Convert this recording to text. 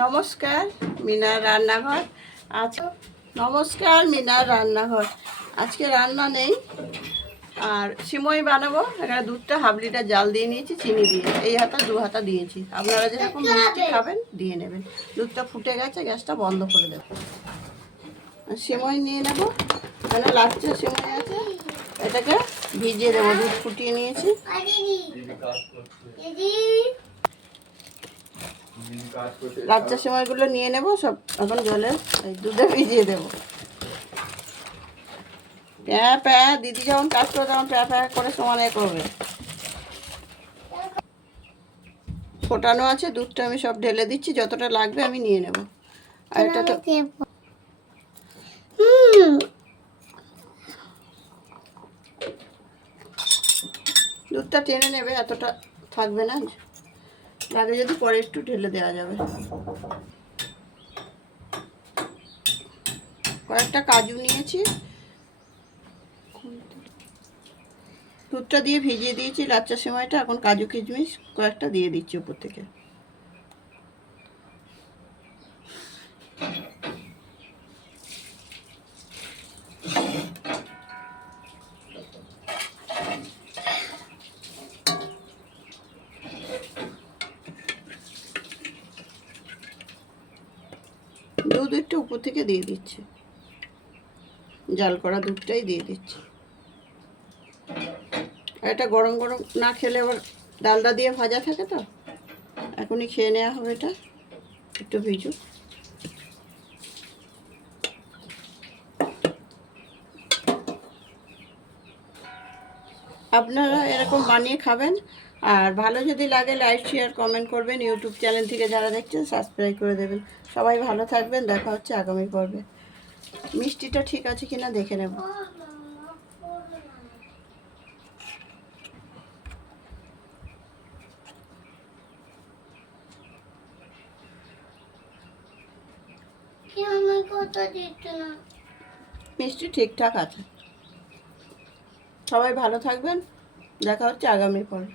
নমস্কার মিনার রান্নাঘর। আজ নমস্কার মিনার রান্নাঘর। আজকে রান্না নেই, আর সিমই বানাবো। এখানে দুধটা হাফ লিটার জাল দিয়ে নিয়েছি চিনি দিয়ে, এই হাতা দু হাতা দিয়েছি। আপনারা যেরকম মিষ্টি খাবেন দিয়ে নেবেন। দুধটা ফুটে গেছে, গ্যাসটা বন্ধ করে দেবেন। সিমই নিয়ে নেব, এখানে লাচ্চা সিমই আছে, এটাকে ভিজিয়ে দেবো। দুধ ফুটিয়ে নিয়েছি। লাচ্চা সিমইগুলো নিয়ে নেব সব, এখন জলে দুধে ভিজিয়ে দেবো। প্যাঁ প্যাঁ দিদি যখন কাজ করে তখন প্যাঁ প্যাঁ করে সমানে করবে। ফোটানো আছে, দুধটা আমি সব ঢেলে দিচ্ছি, যতটা লাগবে আমি নিয়ে নেব। আর এটা তো দুধটা টেনে নেবে, এতটা থাকবে না, লাগে যদি পরে একটু ঢেলে দেওয়া যাবে। কয়েকটা কাজু নিয়েছি, দুধটা দিয়ে ভিজিয়ে দিয়েছি লাচ্চা সিমাইটা। এখন কাজু কিশমিশ কয়েকটা দিয়ে দিচ্ছি উপর থেকে। দুধ একটু উপর থেকে দিয়ে দিচ্ছি, জাল করা দুধটাই দিয়ে দিচ্ছি। আর এটা গরম গরম না খেলে আবার ডালডা দিয়ে ভাজা থাকে, তো এখনই খেয়ে নেওয়া হবে। এটা একটু ভিজুক। আপনারা এরকম বানিয়ে খাবেন, আর ভালো যদি লাগে লাইক শেয়ার কমেন্ট করবেন। ইউটিউব চ্যানেল থেকে যারা দেখছেন সাবস্ক্রাইব করে দেবেন। সবাই ভালো থাকবেন, দেখা হচ্ছে আগামী পর্বে। মিষ্টিটা ঠিক আছে কিনা দেখে নেব। মিষ্টি ঠিকঠাক আছে। সবাই ভালো থাকবেন, দেখা হচ্ছে আগামী পর্বে।